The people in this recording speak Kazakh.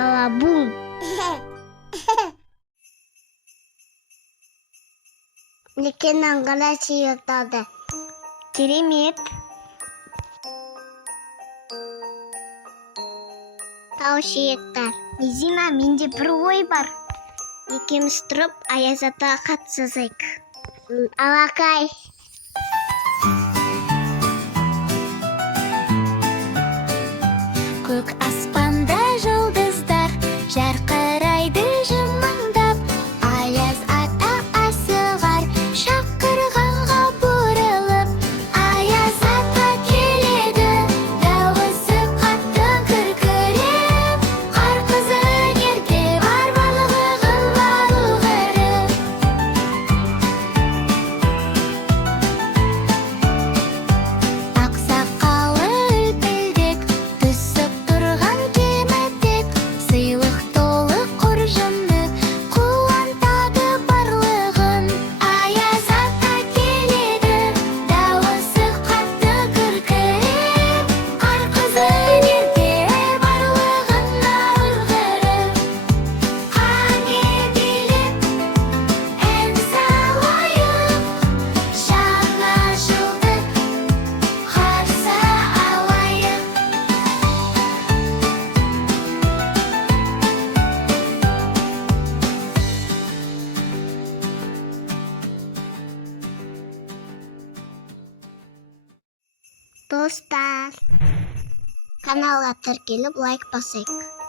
Балабум. Лекен аңғала чиыртады. Керемет. Тау шиектар. Мизина, менде бір ой бар. Екеміз тұрып, Аяз атаға қатысайық. Алақай. Көк аспанда жұлдыздар жарқырайды жымыңдап. Аяз ата асығар шақырғанға бұрылып. Аяз ата келеді, дауысы қатты күркіреп. Қар қызы ерте бар балығы қылбалығырып. Ақсақалы үлпілдек түсіп тұрған кемітек, сыйлық толы қоржыны қуантады барлығын. Аяз ата келеді, дауысы қатты күркіреп. Қар қызы ерте барлығын алғырып. Қане билеп, ән салайық, жаңа жылды қарсы алайық. Достар, каналға тіркеліп лайк басайық.